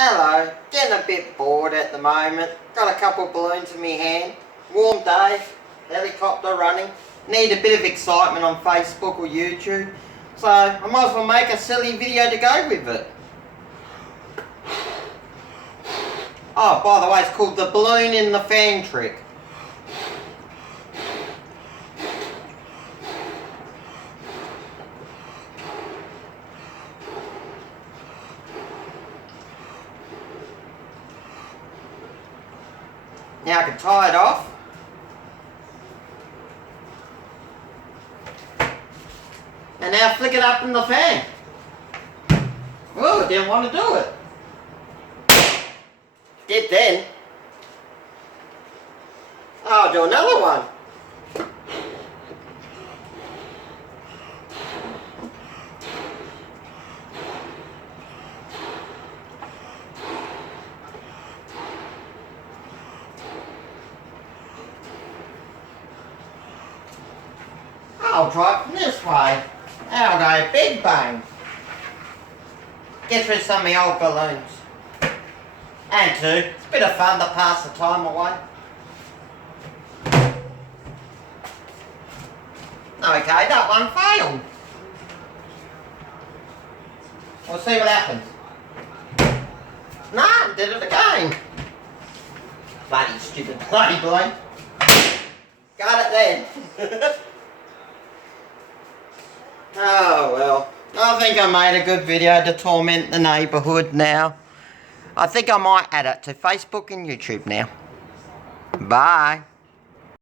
Hello, getting a bit bored at the moment. Got a couple of balloons in my hand. Warm day, helicopter running. Need a bit of excitement on Facebook or YouTube. So I might as well make a silly video to go with it. Oh, by the way, it's called the balloon in the fan trick. Now I can tie it off. And now flick it up in the fan. Whoa, didn't want to do it. Did then. I'll do another one. I'll try it from this way. I'll go big bang. Get through some of my old balloons. And two, it's a bit of fun to pass the time away. Okay, that one failed. We'll see what happens. No, did it again. Bloody stupid bloody balloon. Got it then. Oh well, I think I made a good video to torment the neighbourhood now. I think I might add it to Facebook and YouTube now. Bye.